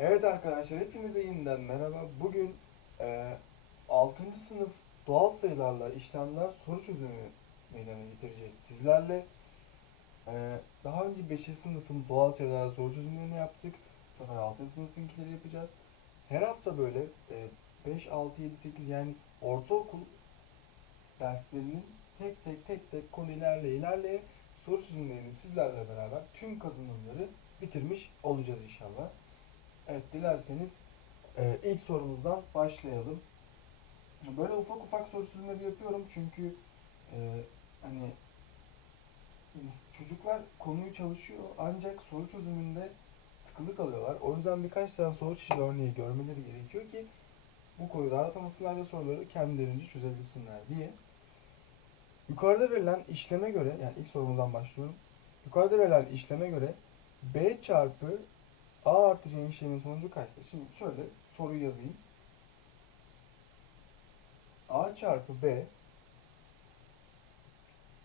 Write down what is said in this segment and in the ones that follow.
Evet arkadaşlar hepinize yeniden merhaba. Bugün e, 6. sınıf doğal sayılarla işlemler soru çözümü meydana getireceğiz sizlerle. E, daha önce 5. sınıfın doğal sayılarla soru çözümlerini yaptık. Bu sefer 6. sınıfınkileri yapacağız. Her hafta böyle e, 5, 6, 7, 8 yani ortaokul derslerinin tek tek tek tek konu ilerleye soru çözümlerini sizlerle beraber tüm kazanımları bitirmiş olacağız inşallah. Evet dilerseniz e, ilk sorumuzdan başlayalım. Böyle ufak ufak soru çözümleri yapıyorum çünkü e, hani çocuklar konuyu çalışıyor ancak soru çözümünde tıkılı kalıyorlar. O yüzden birkaç tane soru çeşidi örneği görmeleri gerekiyor ki bu konuyu rahatlamasınlar ve soruları kendilerince çözebilsinler diye. Yukarıda verilen işleme göre, yani ilk sorumuzdan başlıyorum. Yukarıda verilen işleme göre B çarpı A artı C'nin işlemin sonucu kaçtır? Şimdi şöyle soruyu yazayım. A çarpı B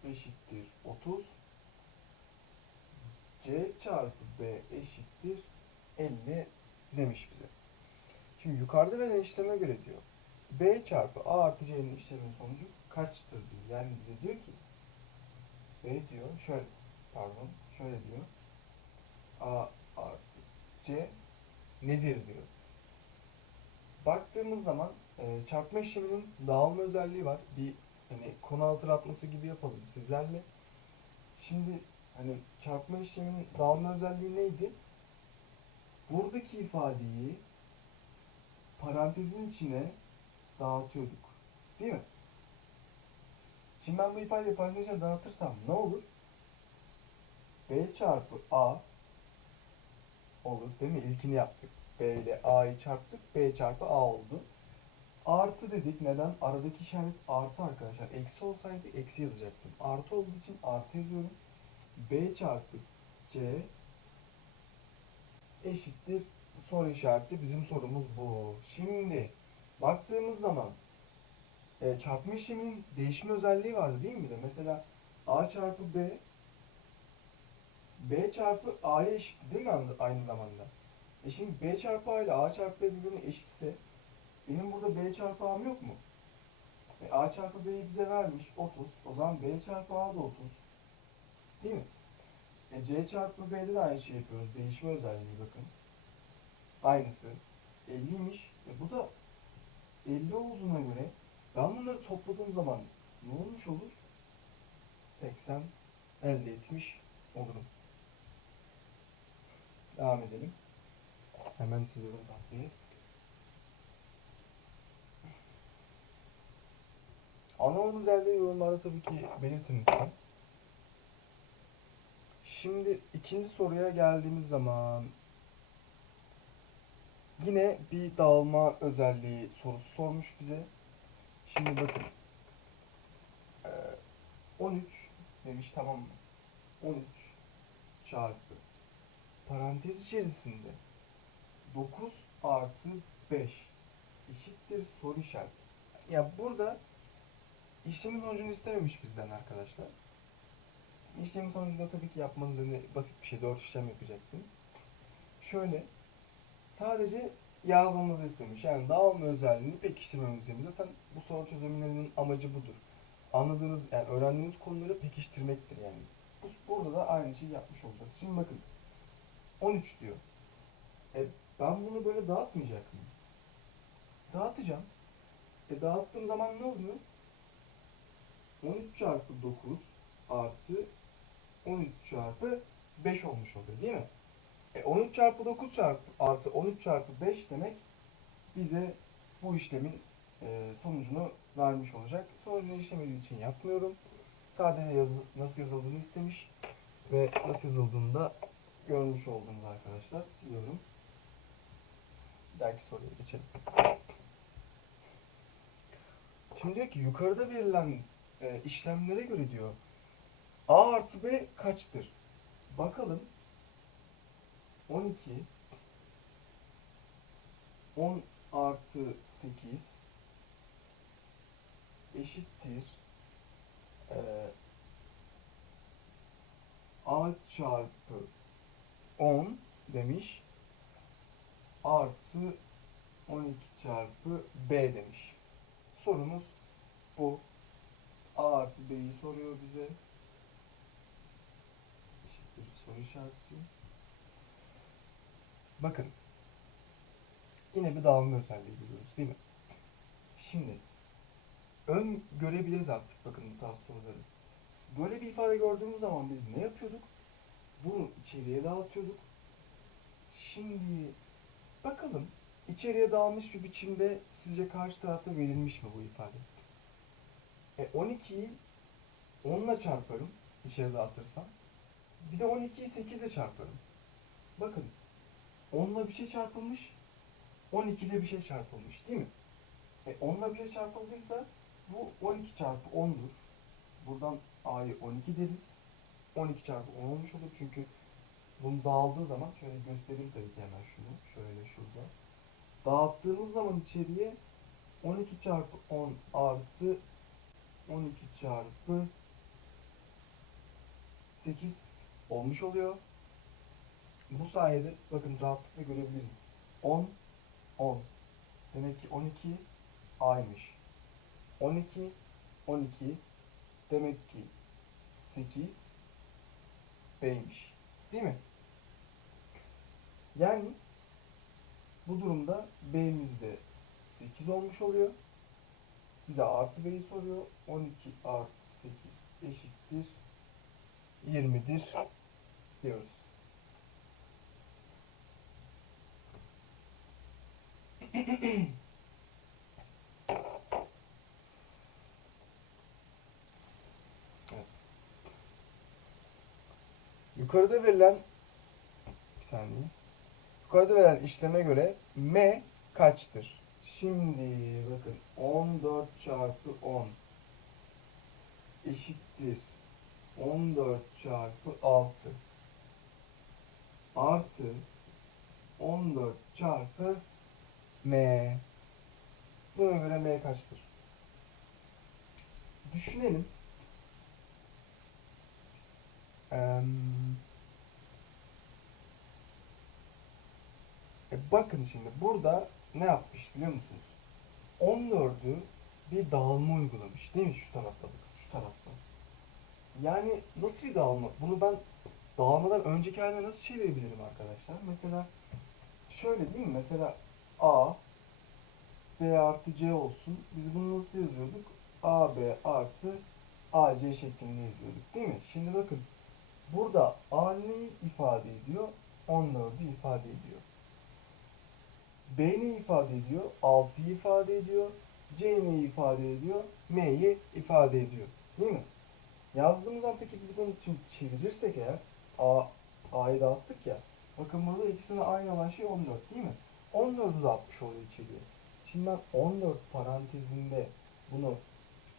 eşittir 30. C çarpı B eşittir 50 demiş bize. Şimdi yukarıda verilen işleme göre diyor. B çarpı A artı C'nin işlemin sonucu kaçtır diyor. Yani bize diyor ki B diyor şöyle pardon şöyle diyor. A C nedir diyor. Baktığımız zaman e, çarpma işleminin dağılma özelliği var. Bir hani konu hatırlatması gibi yapalım sizlerle. Şimdi hani çarpma işleminin dağılma özelliği neydi? Buradaki ifadeyi parantezin içine dağıtıyorduk. Değil mi? Şimdi ben bu ifadeyi parantezin içine dağıtırsam ne olur? B çarpı A olur değil mi? İlkini yaptık. B ile A'yı çarptık. B çarpı A oldu. Artı dedik. Neden? Aradaki işaret artı arkadaşlar. Eksi olsaydı eksi yazacaktım. Artı olduğu için artı yazıyorum. B çarpı C eşittir soru işareti. Bizim sorumuz bu. Şimdi baktığımız zaman e, çarpma işleminin değişme özelliği vardı değil mi? de? Mesela A çarpı B B çarpı A'ya eşitti değil mi aynı- zamanda? E şimdi B çarpı A ile A çarpı B birbirine eşitse benim burada B çarpı A'm yok mu? E A çarpı B'yi bize vermiş 30. O zaman B çarpı A da 30. Değil mi? E C çarpı B'de de aynı şey yapıyoruz. Değişme özelliği bakın. Aynısı. 50'ymiş. E bu da 50 olduğuna göre ben bunları topladığım zaman ne olmuş olur? 80 elde etmiş olurum. Devam edelim. Hemen siliyorum tahtayı. Anlamadığınız yerde yorumlarda tabii ki belirtin lütfen. Şimdi ikinci soruya geldiğimiz zaman yine bir dağılma özelliği sorusu sormuş bize. Şimdi bakın. Ee, 13 demiş tamam mı? 13 çarpı parantez içerisinde 9 artı 5 eşittir soru işareti. Ya burada işlemin sonucunu istememiş bizden arkadaşlar. İşlemin sonucunda tabii ki yapmanız hani basit bir şey. 4 işlem yapacaksınız. Şöyle sadece yazmamızı istemiş. Yani dağılma özelliğini pekiştirmemizi. Zaten bu soru çözümlerinin amacı budur. Anladığınız, yani öğrendiğiniz konuları pekiştirmektir yani. Bu, burada da aynı şeyi yapmış olacağız. Şimdi bakın. 13 diyor. E, ben bunu böyle dağıtmayacak mıyım? Dağıtacağım. E dağıttığım zaman ne oluyor? 13 çarpı 9 artı 13 çarpı 5 olmuş oluyor değil mi? E 13 çarpı 9 çarpı artı 13 çarpı 5 demek bize bu işlemin e, sonucunu vermiş olacak. Sonucunu işlemediği için yapmıyorum. Sadece yazı, nasıl yazıldığını istemiş ve nasıl yazıldığını da görmüş oldunuz arkadaşlar. Siliyorum. Bir dahaki soruya geçelim. Şimdi diyor ki yukarıda verilen e, işlemlere göre diyor A artı B kaçtır? Bakalım. 12 10 artı 8 eşittir e, A çarpı 10 demiş. artı 12 çarpı B demiş. Sorumuz bu. A artı B'yi soruyor bize. Eşittir soru işareti. Bakın. Yine bir dağılma özelliği görüyoruz değil mi? Şimdi ön görebiliriz artık bakın bu tarz soruları. Böyle bir ifade gördüğümüz zaman biz ne yapıyorduk? Bunu içeriye dağıtıyorduk. Şimdi bakalım içeriye dağılmış bir biçimde sizce karşı tarafta verilmiş mi bu ifade? E 12'yi 10 ile çarparım içeri dağıtırsam. Bir de 12'yi 8 ile çarparım. Bakın 10 ile bir şey çarpılmış, 12 ile bir şey çarpılmış değil mi? E 10 ile bir şey çarpıldıysa bu 12 çarpı 10'dur. Buradan A'yı 12 deriz. 12 çarpı 10 olmuş olur çünkü bunu dağıldığı zaman şöyle göstereyim tabii ki hemen şunu. Şöyle şurada. Dağıttığımız zaman içeriye 12 çarpı 10 artı 12 çarpı 8 olmuş oluyor. Bu sayede bakın rahatlıkla görebiliriz. 10 10 demek ki 12 A'ymış. 12 12 demek ki 8 B'ymiş. Değil mi? Yani bu durumda B'miz de 8 olmuş oluyor. Bize artı B'yi soruyor. 12 artı 8 eşittir 20'dir diyoruz. Yukarıda verilen bir saniye. Yukarıda verilen işleme göre M kaçtır? Şimdi bakın 14 çarpı 10 eşittir 14 çarpı 6 artı 14 çarpı M. Buna göre M kaçtır? Düşünelim. Eee E bakın şimdi burada ne yapmış biliyor musunuz? 14'ü bir dağılma uygulamış değil mi şu tarafta bakın şu tarafta. Yani nasıl bir dağılma? Bunu ben dağılmadan önceki haline nasıl çevirebilirim arkadaşlar? Mesela şöyle değil mi? Mesela A B artı C olsun. Biz bunu nasıl yazıyorduk? AB artı AC şeklinde yazıyorduk değil mi? Şimdi bakın burada A neyi ifade ediyor? 14'ü ifade ediyor. B ne ifade ediyor? 6'yı ifade ediyor. C neyi ifade ediyor? M'yi ifade ediyor. Değil mi? Yazdığımız zaman peki biz bunu için çevirirsek eğer A, A'yı dağıttık ya. Bakın burada ikisine aynı olan şey 14 değil mi? 14'ü dağıtmış oluyor içeriye. Şimdi ben 14 parantezinde bunu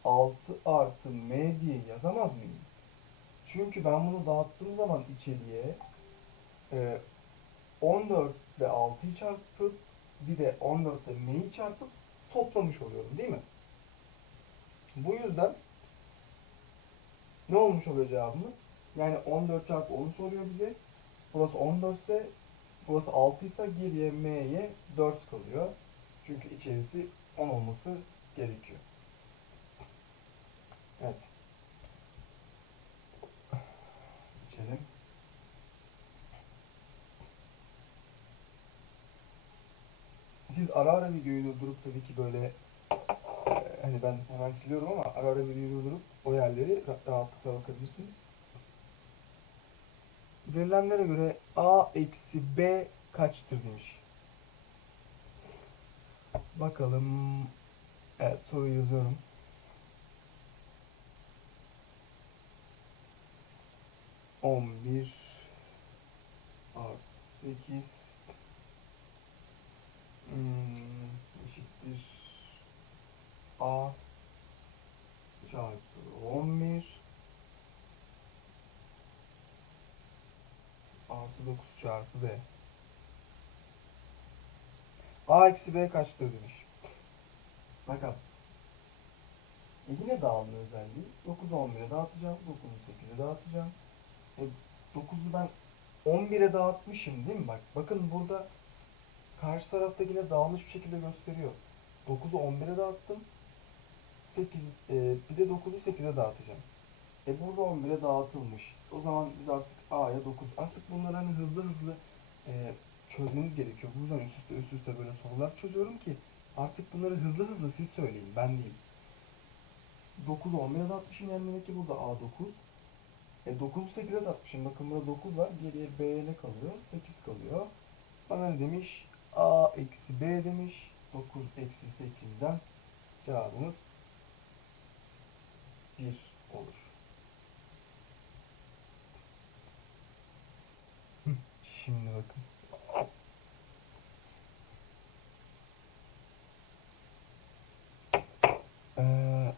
6 artı M diye yazamaz mıyım? Çünkü ben bunu dağıttığım zaman içeriye e, 14 ile 6'yı çarpıp bir de 14 ile m'yi çarpıp toplamış oluyorum değil mi? Bu yüzden ne olmuş oluyor cevabımız? Yani 14 çarpı 10'u soruyor bize. Burası 14 ise burası 6 ise geriye m'ye 4 kalıyor. Çünkü içerisi 10 olması gerekiyor. Evet. Siz ara ara videoyu durdurup tabii ki böyle e, hani ben hemen siliyorum ama ara ara videoyu durdurup o yerleri ra- rahatlıkla bakabilirsiniz. Verilenlere göre A eksi B kaçtır demiş. Bakalım. Evet soruyu yazıyorum. On bir artı sekiz Hmm, eşittir A çarpı 11 artı 9 çarpı B. A eksi B kaçtır demiş. Bakalım. E yine dağılma özelliği. 9'u 11'e dağıtacağım. 9'u 8'e dağıtacağım. E 9'u ben 11'e dağıtmışım değil mi? Bak bakın burada karşı tarafta yine dağılmış bir şekilde gösteriyor. 9'u 11'e dağıttım. 8, e, bir de 9'u 8'e dağıtacağım. E burada 11'e dağıtılmış. O zaman biz artık A'ya 9. Artık bunları hani hızlı hızlı e, çözmeniz gerekiyor. Bu yüzden üst üste üst üste böyle sorular çözüyorum ki artık bunları hızlı hızlı siz söyleyin. Ben değil. 9'u 11'e dağıtmışım yani demek ki burada A9. E 9'u 8'e dağıtmışım. Bakın burada 9 var. Geriye B ne kalıyor? 8 kalıyor. Bana ne demiş? A eksi B demiş. 9 eksi 8'den cevabımız 1 olur. Şimdi bakın. Ee,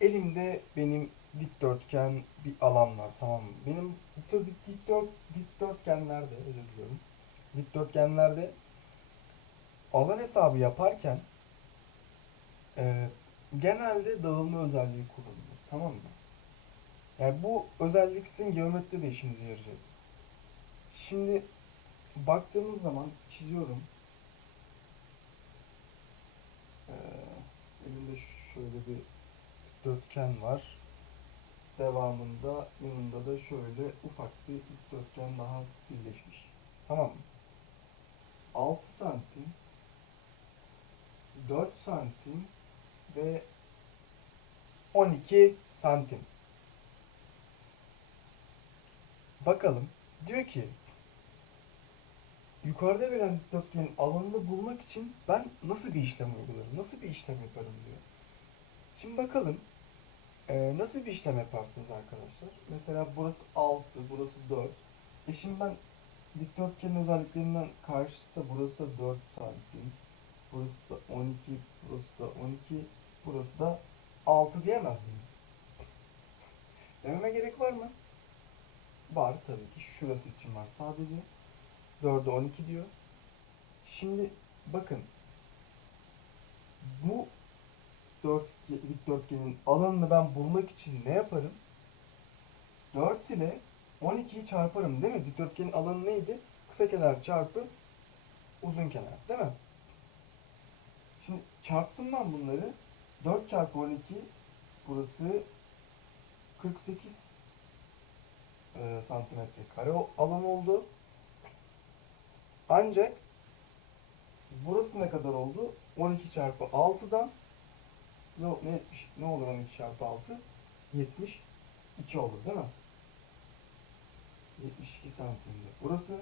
elimde benim dikdörtgen bir alan var tamam mı? Benim dikdör, dikdör, dikdörtgenlerde özür diliyorum. Dikdörtgenlerde alan hesabı yaparken e, genelde dağılma özelliği kullanılır. Tamam mı? Yani bu özellik sizin geometride de işinize yarayacak. Şimdi baktığımız zaman çiziyorum. Ee, elimde şöyle bir dikdörtgen var. Devamında yanında da şöyle ufak bir dikdörtgen daha birleşmiş. Tamam mı? 6 santim 4 santim ve 12 santim. Bakalım. Diyor ki yukarıda verilen dikdörtgenin alanını bulmak için ben nasıl bir işlem uygularım? Nasıl bir işlem yaparım diyor. Şimdi bakalım. Ee, nasıl bir işlem yaparsınız arkadaşlar? Mesela burası 6, burası 4. E şimdi ben dikdörtgenin özelliklerinden karşısı da burası da 4 santim. Burası da 12, burası da 12, burası da 6 diyemez miyim? Dememe gerek var mı? Var tabii ki. Şurası için var sadece. 4'e 12 diyor. Şimdi bakın. Bu dört, dikdörtgenin alanını ben bulmak için ne yaparım? 4 ile 12'yi çarparım değil mi? Dikdörtgenin alanı neydi? Kısa kenar çarpı uzun kenar değil mi? Çarptım ben bunları. 4 çarpı 12 burası 48 e, santimetre kare alan oldu. Ancak burası ne kadar oldu? 12 çarpı 6'dan yok ne, ne olur 12 çarpı 6? 72 olur değil mi? 72 santimde. Burası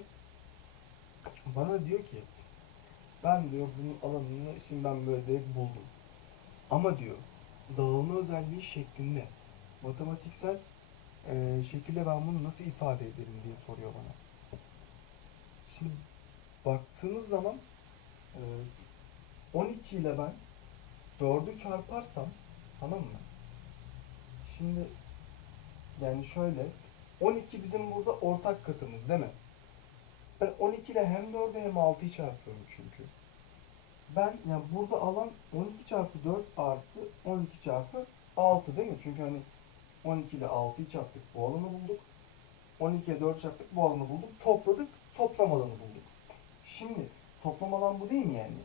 bana diyor ki ben diyor bunun alanını şimdi ben böyle direkt buldum. Ama diyor dağılma özelliği şeklinde matematiksel e, şekilde ben bunu nasıl ifade ederim diye soruyor bana. Şimdi baktığınız zaman e, 12 ile ben 4'ü çarparsam tamam mı? Şimdi yani şöyle 12 bizim burada ortak katımız değil mi? Ben 12 ile hem 4'ü hem 6'yı çarpıyorum çünkü. Ben yani burada alan 12 çarpı 4 artı 12 çarpı 6 değil mi? Çünkü hani 12 ile 6'yı çarptık bu alanı bulduk. 12'ye 4 çarptık bu alanı bulduk. Topladık toplam alanı bulduk. Şimdi toplam alan bu değil mi yani?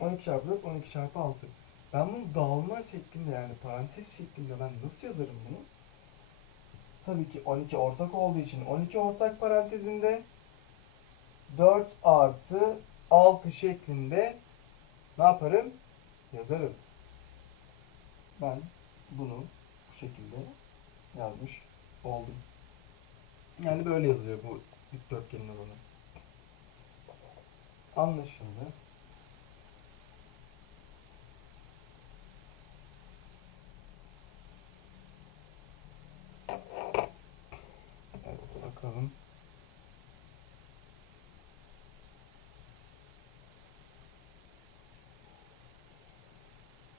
12 çarpı 4 12 çarpı 6. Ben bunu dağılma şeklinde yani parantez şeklinde ben nasıl yazarım bunu? Tabii ki 12 ortak olduğu için 12 ortak parantezinde 4 artı 6 şeklinde ne yaparım? Yazarım. Ben bunu bu şekilde yazmış oldum. Yani böyle yazılıyor bu dikdörtgenin alanı. Anlaşıldı. Evet bakalım.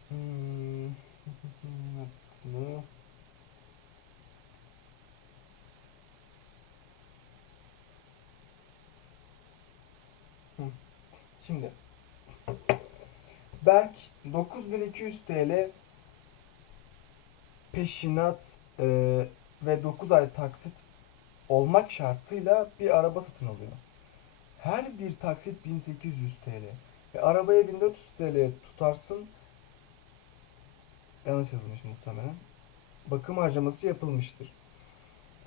Hmm. Artık bunu Hı. Şimdi Berk 9200 TL peşinat e, ve 9 ay taksit olmak şartıyla bir araba satın alıyor. Her bir taksit 1800 TL. Ve arabaya 1400 TL tutarsın. Yanlış yazılmış muhtemelen. Bakım harcaması yapılmıştır.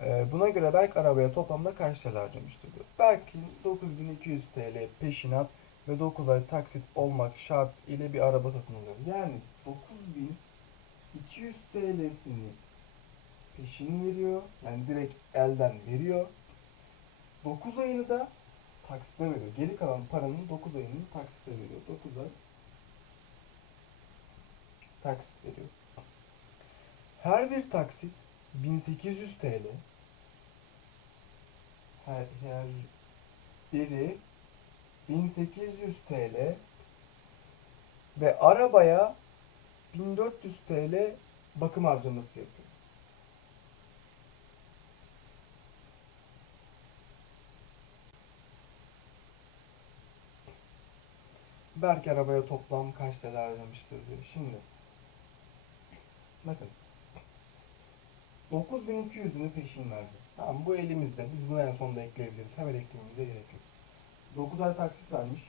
Ee, buna göre Berk arabaya toplamda kaç TL harcamıştır diyor. Berk'in 9200 TL peşinat ve 9 ay taksit olmak şart ile bir araba satın alıyor. Yani 9200 TL'sini peşin veriyor. Yani direkt elden veriyor. 9 ayını da taksite veriyor. Geri kalan paranın 9 ayını taksite veriyor. 9 ay taksit veriyor. Her bir taksit 1800 TL. Her, her biri 1800 TL ve arabaya 1400 TL bakım harcaması yapıyor. Belki arabaya toplam kaç TL harcamıştır diyor. Şimdi bakın 9200'ünü peşin verdi. Tamam bu elimizde. Biz bunu en sonunda ekleyebiliriz. Hemen eklememize gerek yok. 9 ay taksit vermiş.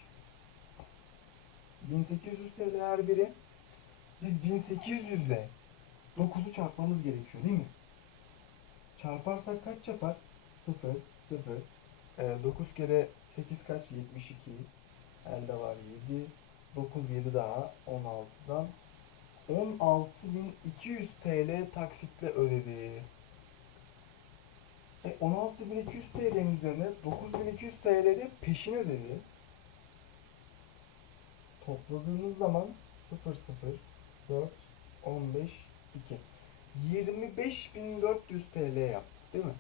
1800 TL her biri. Biz 1800 ile 9'u çarpmamız gerekiyor değil mi? Çarparsak kaç yapar? 0, 0. 9 kere 8 kaç? 72. Elde var 7. 9, 7 daha 16'dan 16.200 TL taksitle ödedi. E 16.200 TL'nin üzerine 9.200 TL'de peşin ödedi. Topladığınız zaman 0 0 4 15 2 25.400 TL yaptı değil mi?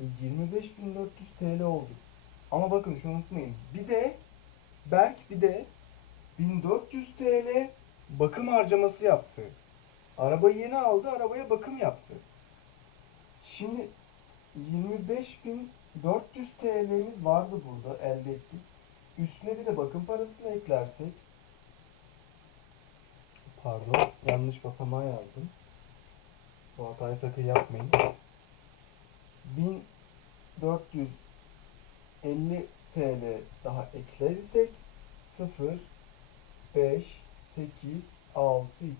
E 25.400 TL oldu. Ama bakın şunu unutmayın. Bir de Berk bir de 1400 TL bakım harcaması yaptı. Arabayı yeni aldı, arabaya bakım yaptı. Şimdi 25.400 TL'miz vardı burada elde ettik. Üstüne bir de bakım parasını eklersek Pardon, yanlış basamağa yazdım. Bu hatayı sakın yapmayın. 1450 TL daha eklersek 0 5 8 6 2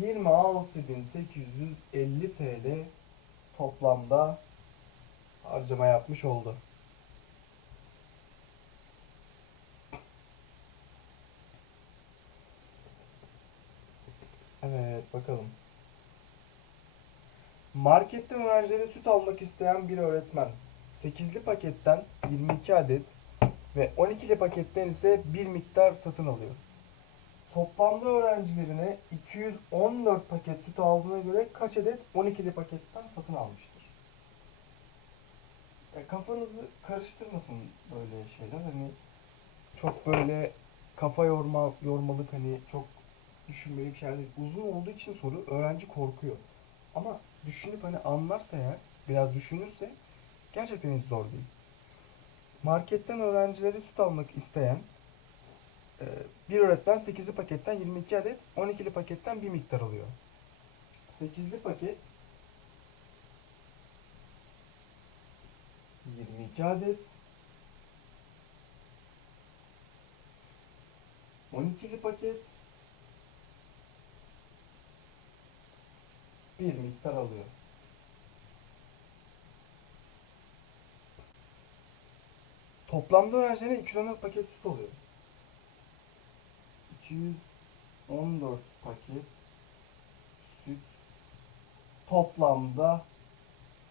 26.850 TL toplamda harcama yapmış oldu. Evet bakalım. Marketten öğrencilere süt almak isteyen bir öğretmen 8'li paketten 22 adet ve 12'li paketten ise bir miktar satın alıyor. Toplamda öğrencilerine 214 paket süt aldığına göre kaç adet 12'li paketten satın almıştır? Kafanızı karıştırmasın böyle şeyler. Hani çok böyle kafa yorma, yormalık hani çok düşünmelik şeyler. Uzun olduğu için soru öğrenci korkuyor. Ama düşünüp hani anlarsa eğer, biraz düşünürse gerçekten hiç zor değil. Marketten öğrencilere süt almak isteyen e, bir öğretmen 8'li paketten 22 adet, 12'li paketten bir miktar alıyor. 8'li paket 22 adet 12'li paket bir miktar alıyor. Toplamda öğrencilere 214 paket süt oluyor. 214 paket süt toplamda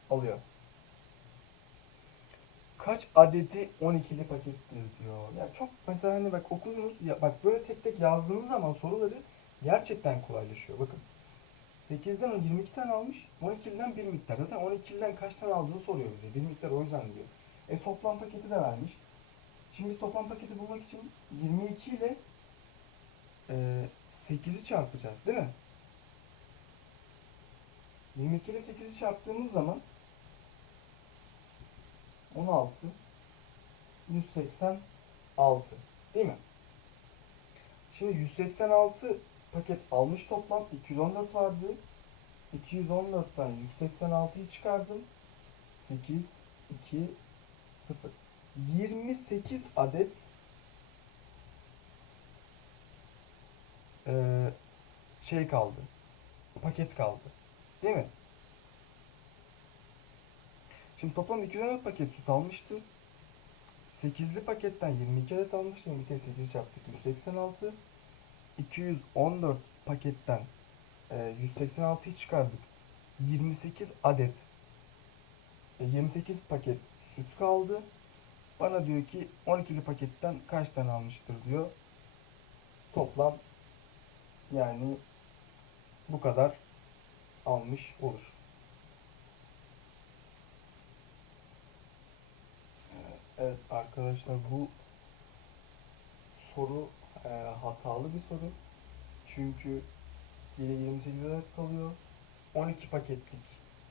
alıyor. Kaç adeti 12'li pakettir diyor. Ya çok mesela hani bak okudunuz ya bak böyle tek tek yazdığınız zaman soruları gerçekten kolaylaşıyor. Bakın 8'den 22 tane almış. 12'den bir miktar. Zaten 12'den kaç tane aldığını soruyor bize. Bir miktar o yüzden diyor. E toplam paketi de vermiş. Şimdi biz toplam paketi bulmak için 22 ile e, 8'i çarpacağız değil mi? 22 ile 8'i çarptığımız zaman 16 186 değil mi? Şimdi 186 paket almış toplam 214 vardı. 214'ten 186'yı çıkardım. 8 2 0. 28 adet şey kaldı. Paket kaldı. Değil mi? Şimdi toplam 214 paket süt almıştı. 8'li paketten 22 adet almıştı. 22 kere 8 çarptık 186. 214 paketten e, 186'yı çıkardık. 28 adet e, 28 paket süt kaldı. Bana diyor ki 12'li paketten kaç tane almıştır diyor. Toplam yani bu kadar almış olur. Evet arkadaşlar bu soru e, hatalı bir soru. Çünkü yine 28 adet kalıyor. 12 paketlik.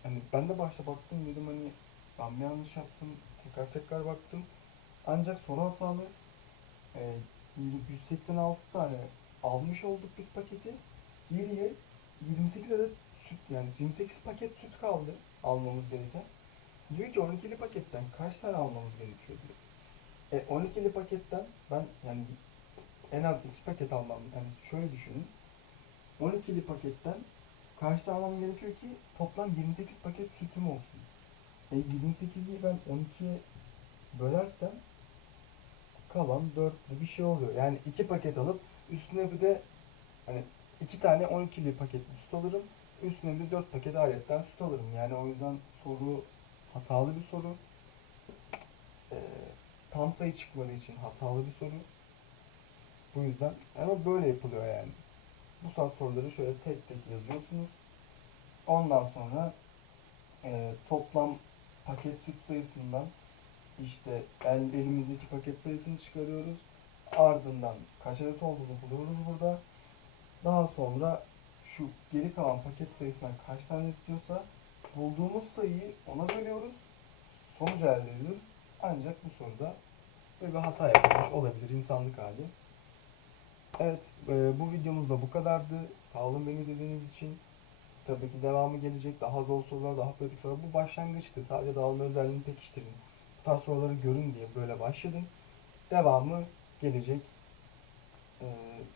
Hani ben de başta baktım dedim hani ben mi yanlış yaptım? Tekrar tekrar baktım. Ancak soru hatalı. E, 186 tane almış olduk biz paketi. Geriye 28 adet süt yani 28 paket süt kaldı almamız gereken. Diyor ki 12'li paketten kaç tane almamız gerekiyor diyor. E 12'li paketten ben yani en az 2 paket almam. Yani şöyle düşünün. 12'li paketten kaç tane almam gerekiyor ki toplam 28 paket sütüm olsun. E 28'i ben 12'ye bölersem kalan 4'lü bir şey oluyor. Yani 2 paket alıp üstüne bir de hani 2 tane 12'li paketli süt alırım. Üstüne bir de 4 paket ayrıyetten süt alırım. Yani o yüzden soru hatalı bir soru. Ee, tam sayı çıkmadığı için hatalı bir soru. Bu yüzden ama böyle yapılıyor yani. Bu saat soruları şöyle tek tek yazıyorsunuz. Ondan sonra e, toplam paket süt sayısından işte el, elimizdeki paket sayısını çıkarıyoruz. Ardından kaç adet olduğunu buluyoruz burada. Daha sonra şu geri kalan paket sayısından kaç tane istiyorsa bulduğumuz sayıyı ona bölüyoruz. Sonucu elde ediyoruz. Ancak bu soruda böyle bir hata yapılmış olabilir insanlık hali. Evet e, bu videomuz da bu kadardı. Sağ olun beni izlediğiniz için. Tabii ki devamı gelecek. Daha zor sorular, daha pratik sorular. Bu başlangıçtı. Sadece dağılma özelliğini pekiştirin. Bu tarz soruları görün diye böyle başladım. Devamı gelecek. E,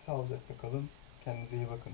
sağlıcakla kalın. Kendinize iyi bakın.